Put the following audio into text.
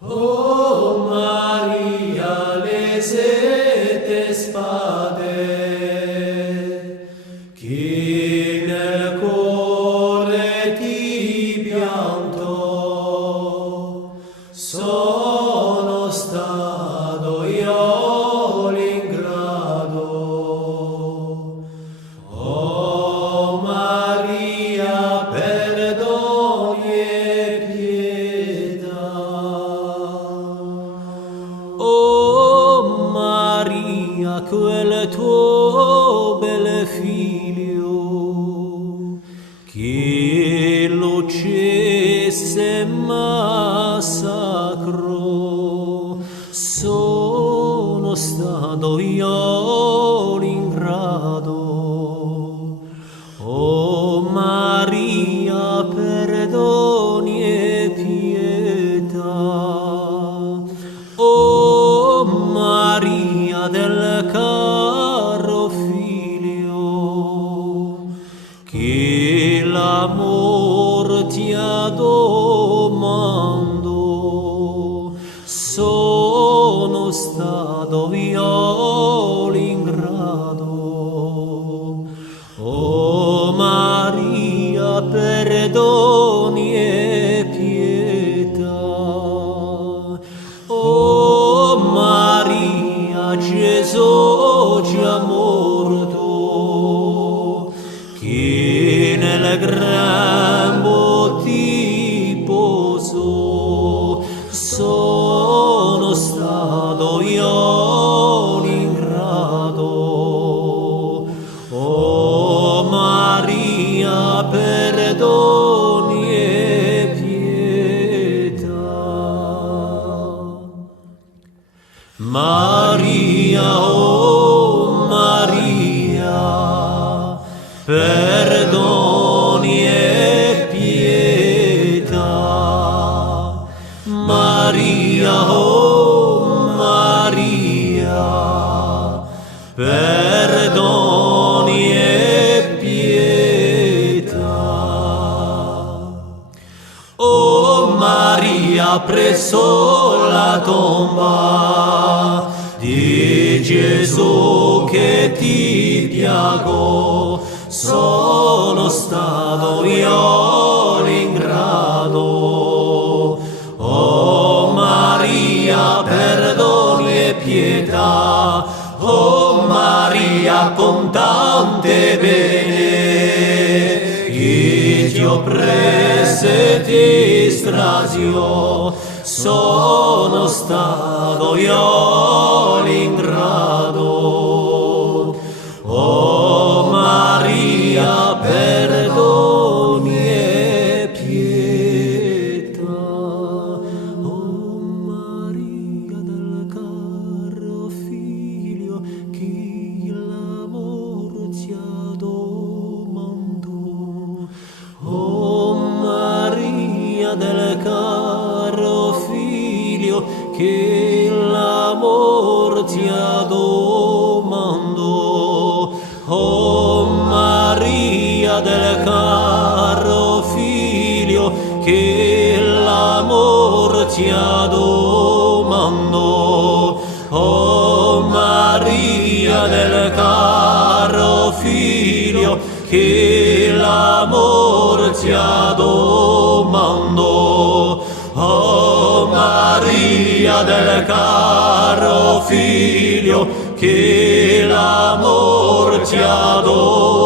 O Maria, le sette spade, chi nel cuore ti piantò, sono stato io l'ingrato. O Maria, perdoni e pietà. O Maria, quel tuo bel figlio, chi l'uccise e massacrò, sono stato io l'ingrato. O Maria, perdoni e pietà. O Maria del caro figlio, che l'amor ti ha domando, sono stato io l'ingrato. O Maria, perdoni e pietà. O Maria, Gesù già morto, che nel grembo ti posò, sono stato io l'ingrato. O Maria, perdoni e pietà. Maria, oh Maria, perdoni e pietà. Maria, oh Maria, perdoni e pietà. O Maria, presso la tomba di Gesù che ti piago, sono stato io l'ingrato. O Maria, perdoni e pietà. O Maria, con tante bene, chi ti oppresse ti strazio, sono stato io l'ingrato. O Maria, perdoni e pietà. O Maria del caro figlio, chi l'amor ti ha domando. O Maria del caro figlio, che l'amor ti ha domando. O Maria del caro figlio, che l'amor ti ha domando. O Maria del caro figlio, che l'amor ti ha domando. O Maria del caro figlio, che l'amor ti ha domando.